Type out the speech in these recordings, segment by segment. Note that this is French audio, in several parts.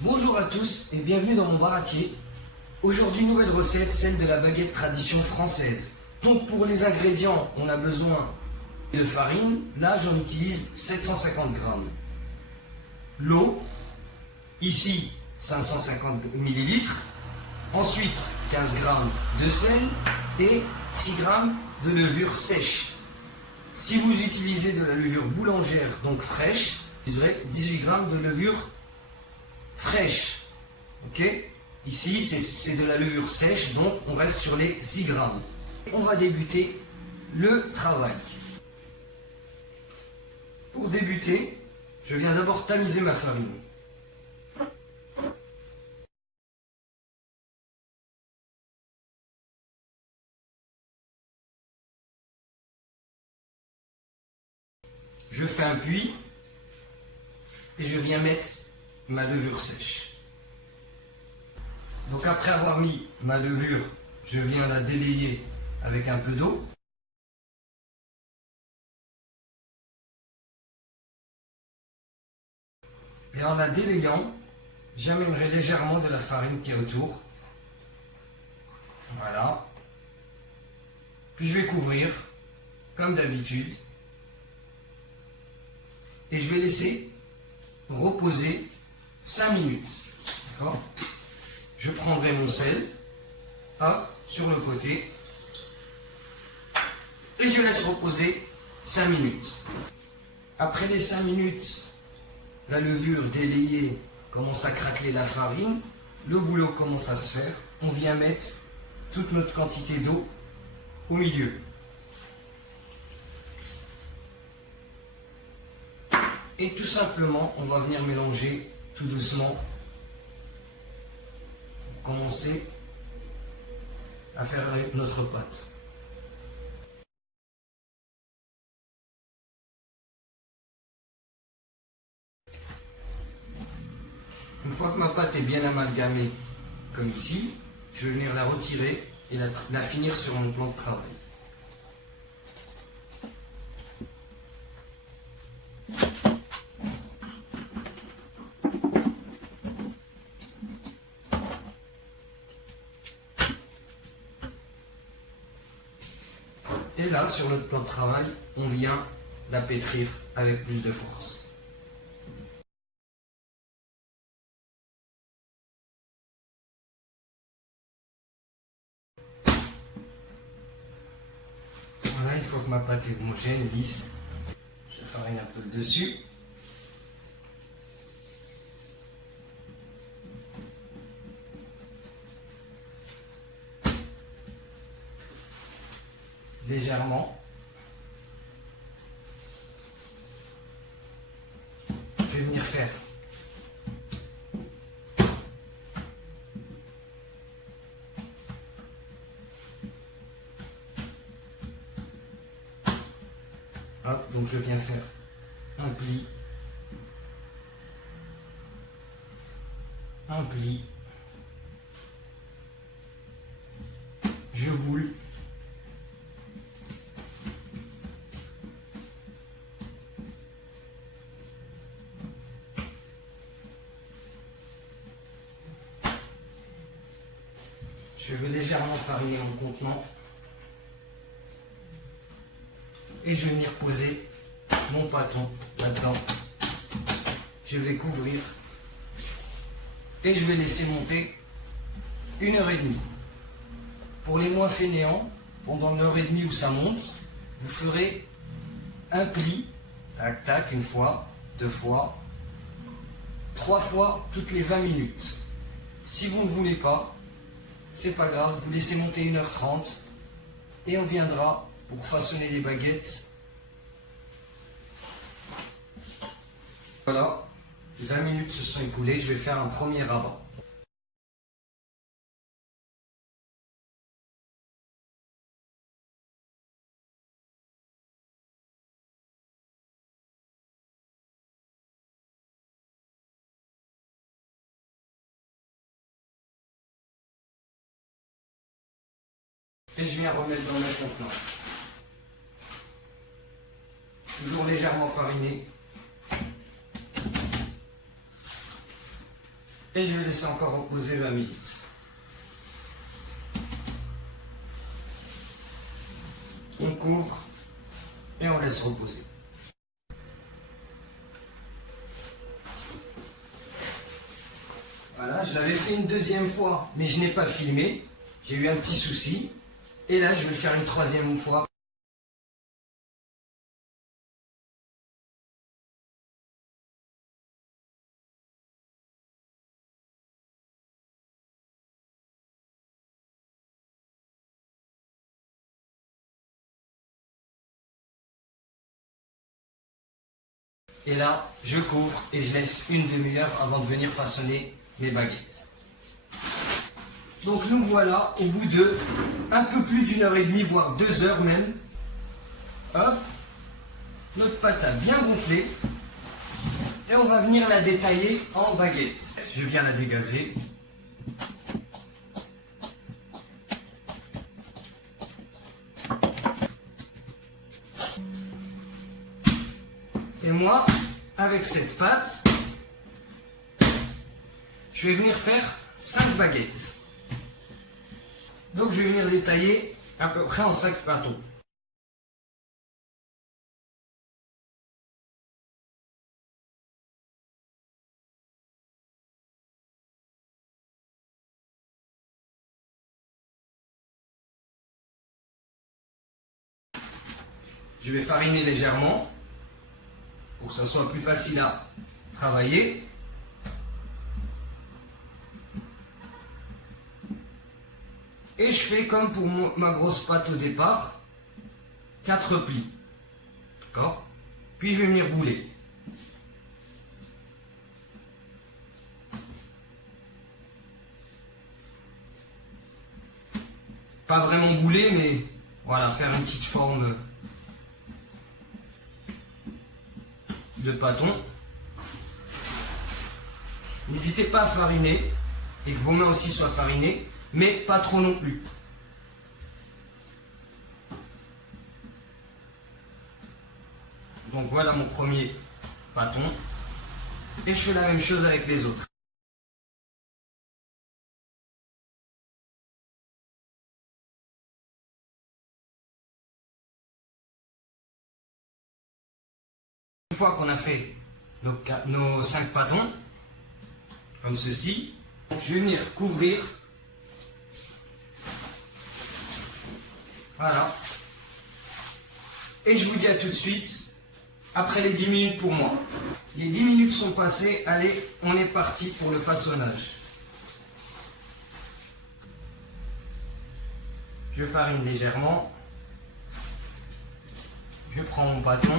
Bonjour à tous et bienvenue dans mon baratier. Aujourd'hui, nouvelle recette, celle de la baguette tradition française. Donc pour les ingrédients, on a besoin de farine. Là, j'en utilise 750 grammes. L'eau, ici 550 millilitres. Ensuite, 15 grammes de sel et 6 grammes de levure sèche. Si vous utilisez de la levure boulangère, donc fraîche, vous utiliserez 18 grammes de levure fraîche. Ok? Ici, c'est de la levure sèche, donc on reste sur les 6 grammes. On va débuter le travail. Pour débuter, je viens d'abord tamiser ma farine. Je fais un puits et je viens mettre ma levure sèche. Donc après avoir mis ma levure, je viens la délayer avec un peu d'eau. Et en la délayant, j'amènerai légèrement de la farine qui est autour. Voilà. Puis je vais couvrir, comme d'habitude. Et je vais laisser reposer 5 minutes. D'accord ? Je prendrai mon sel, hop, sur le côté. Et je laisse reposer 5 minutes. Après les 5 minutes, la levure délayée commence à craqueler la farine. Le boulot commence à se faire. On vient mettre toute notre quantité d'eau au milieu. Et tout simplement, on va venir mélanger tout doucement pour commencer à faire notre pâte. Une fois que ma pâte est bien amalgamée, comme ici, je vais venir la retirer et la finir sur mon plan de travail. Et là, sur notre plan de travail, on vient la pétrir avec plus de force. Voilà, une fois que ma pâte est homogène, lisse, je farine un peu le dessus. Légèrement. Je vais venir faire hop, donc je viens faire un pli, je boule, je vais légèrement fariner mon contenant et je vais venir poser mon pâton là-dedans. Je vais couvrir et je vais laisser monter 1h30. Pour les moins fainéants, pendant l'1h30 où ça monte, vous ferez un pli, tac tac, une fois, 2 fois, 3 fois toutes les 20 minutes. Si vous ne voulez pas, c'est pas grave, vous laissez monter 1h30 et on viendra pour façonner les baguettes. Voilà, 20 minutes se sont écoulées, je vais faire un premier rabat. Et je viens remettre dans le contenant. Toujours légèrement fariné. Et je vais laisser encore reposer 20 minutes. On couvre et on laisse reposer. Voilà, je l'avais fait une deuxième fois, mais je n'ai pas filmé. J'ai eu un petit souci. Et là, je vais le faire une troisième fois. Et là, je couvre et je laisse une demi-heure avant de venir façonner mes baguettes. Donc nous voilà au bout de un peu plus d'une heure et demie, voire 2 heures même. Hop, notre pâte a bien gonflé. Et on va venir la détailler en baguettes. Je viens la dégazer. Et moi, avec cette pâte, je vais venir faire 5 baguettes. Donc je vais venir détailler à peu près en 5 pâteaux. Je vais fariner légèrement pour que ça soit plus facile à travailler. Et je fais comme pour ma grosse pâte au départ, 4 plis. D'accord? Puis je vais venir bouler. Pas vraiment bouler, mais voilà, faire une petite forme de pâton. N'hésitez pas à fariner et que vos mains aussi soient farinées, mais pas trop non plus. Donc voilà mon premier pâton et je fais la même chose avec les autres. Une fois qu'on a fait nos 5 pâtons, comme ceci, je vais venir couvrir. Voilà. Et je vous dis à tout de suite, après les 10 minutes pour moi. Les 10 minutes sont passées, allez, on est parti pour le façonnage. Je farine légèrement. Je prends mon bâton.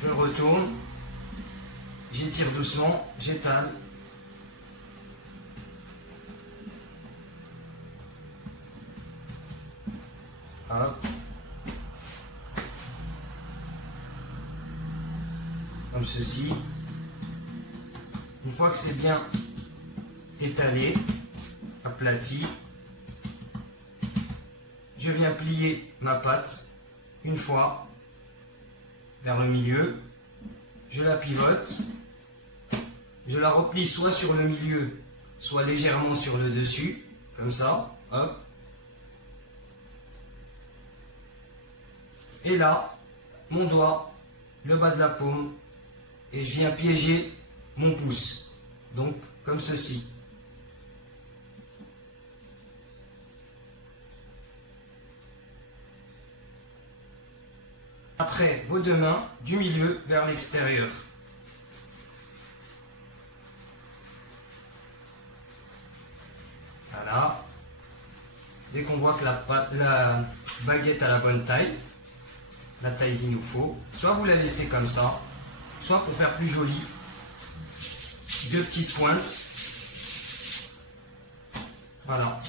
Je retourne. J'étire doucement, j'étale. Hop. Comme ceci. Une fois que c'est bien étalé, aplati, je viens plier ma pâte une fois vers le milieu, je la pivote, je la replie soit sur le milieu, soit légèrement sur le dessus, comme ça, hop. Et là, mon doigt, le bas de la paume, et je viens piéger mon pouce, donc comme ceci. Après, vos deux mains du milieu vers l'extérieur. Voilà. Dès qu'on voit que la baguette a la bonne taille, la taille qu'il nous faut, soit vous la laissez comme ça, soit pour faire plus joli, 2 petites pointes. Voilà.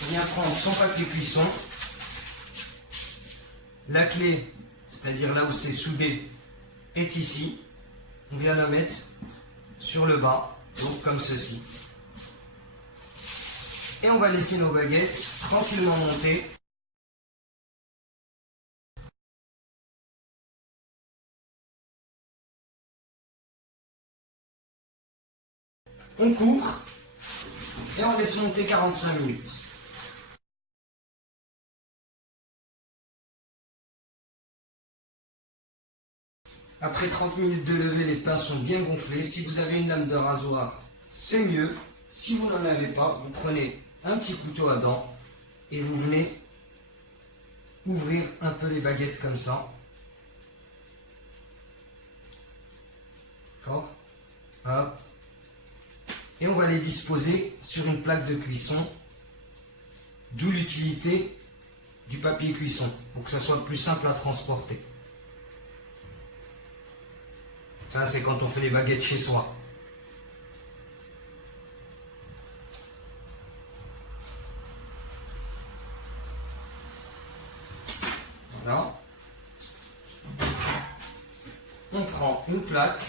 On vient prendre son papier cuisson, la clé, c'est-à-dire là où c'est soudé, est ici. On vient la mettre sur le bas, donc comme ceci. Et on va laisser nos baguettes tranquillement monter. On couvre et on laisse monter 45 minutes. Après 30 minutes de lever, les pains sont bien gonflés. Si vous avez une lame de rasoir, c'est mieux. Si vous n'en avez pas, vous prenez un petit couteau à dents et vous venez ouvrir un peu les baguettes comme ça. D'accord ? Hop. Et on va les disposer sur une plaque de cuisson. D'où l'utilité du papier cuisson, pour que ça soit plus simple à transporter. Ça, c'est quand on fait les baguettes chez soi. Voilà. On prend une plaque.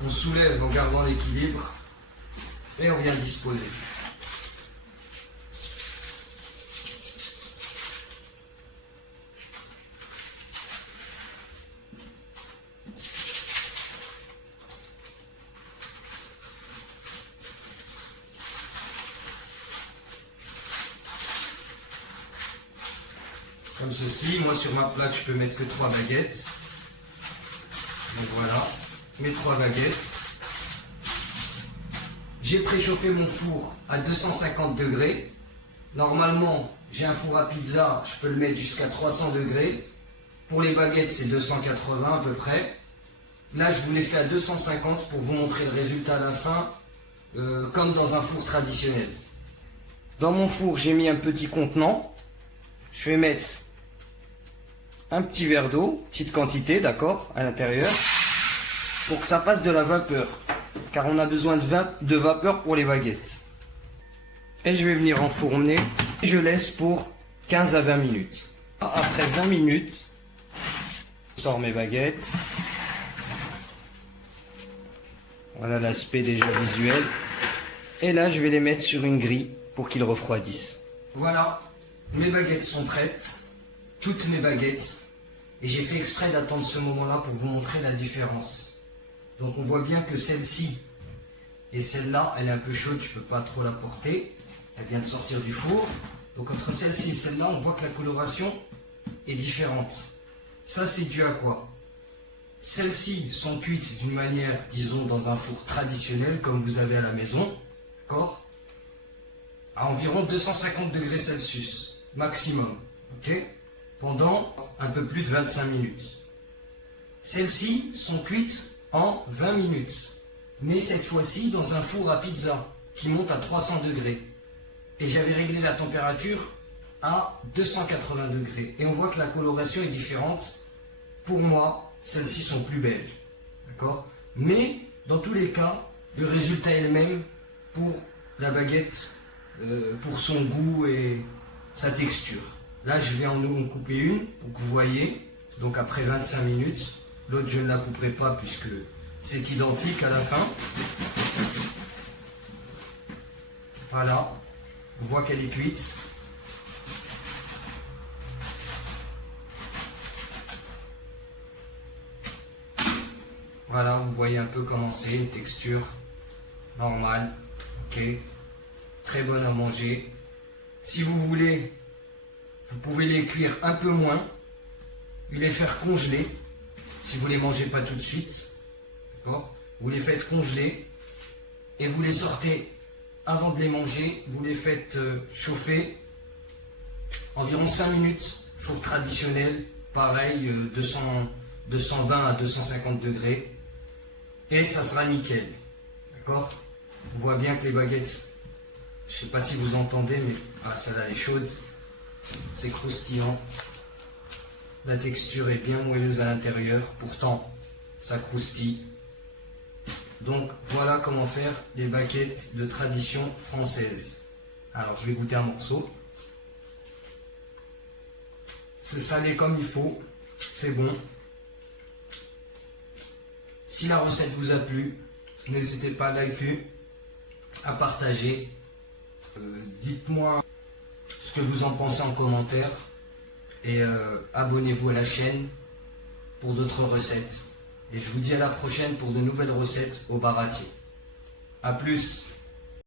On soulève en gardant l'équilibre et on vient disposer. Comme ceci. Moi sur ma plaque je peux mettre que 3 baguettes. Donc voilà, mes 3 baguettes. J'ai préchauffé mon four à 250 degrés. Normalement j'ai un four à pizza, je peux le mettre jusqu'à 300 degrés. Pour les baguettes c'est 280 à peu près. Là je vous l'ai fait à 250 pour vous montrer le résultat à la fin, comme dans un four traditionnel. Dans mon four j'ai mis un petit contenant. Je vais mettre un petit verre d'eau, petite quantité, d'accord, à l'intérieur, pour que ça passe de la vapeur, car on a besoin de vapeur pour les baguettes. Et je vais venir enfourner, je laisse pour 15 à 20 minutes. Après 20 minutes, je sors mes baguettes. Voilà l'aspect déjà visuel. Et là, je vais les mettre sur une grille pour qu'ils refroidissent. Voilà, mes baguettes sont prêtes, toutes mes baguettes. Et j'ai fait exprès d'attendre ce moment-là pour vous montrer la différence. Donc on voit bien que celle-ci et celle-là, elle est un peu chaude, je ne peux pas trop la porter. Elle vient de sortir du four. Donc entre celle-ci et celle-là, on voit que la coloration est différente. Ça, c'est dû à quoi? Celles-ci sont cuites d'une manière, disons, dans un four traditionnel, comme vous avez à la maison, d'accord, à environ 250 degrés Celsius, maximum, ok, pendant un peu plus de 25 minutes. Celles-ci sont cuites en 20 minutes, mais cette fois-ci dans un four à pizza qui monte à 300 degrés. Et j'avais réglé la température à 280 degrés. Et on voit que la coloration est différente. Pour moi, celles-ci sont plus belles. D'accord? Mais, dans tous les cas, le résultat est le même pour la baguette, pour son goût et sa texture. Là, je vais en couper une, pour que vous voyez. Donc après 25 minutes, l'autre je ne la couperai pas puisque c'est identique à la fin. Voilà, on voit qu'elle est cuite. Voilà, vous voyez un peu comment c'est, une texture normale, ok, très bonne à manger. Si vous voulez, vous pouvez les cuire un peu moins, les faire congeler, si vous ne les mangez pas tout de suite, d'accord, vous les faites congeler et vous les sortez avant de les manger, vous les faites chauffer environ 5 minutes, four traditionnel, pareil, 220 à 250 degrés. Et ça sera nickel, d'accord? On voit bien que les baguettes, je ne sais pas si vous entendez, mais ah, celle-là elle est chaude, c'est croustillant, la texture est bien moelleuse à l'intérieur, pourtant ça croustille. Donc voilà comment faire les baguettes de tradition française. Alors je vais goûter un morceau. C'est salé comme il faut, c'est bon. Si la recette vous a plu, n'hésitez pas à liker, à partager. Dites-moi ce que vous en pensez en commentaire. Et abonnez-vous à la chaîne pour d'autres recettes. Et je vous dis à la prochaine pour de nouvelles recettes au baratier. A plus.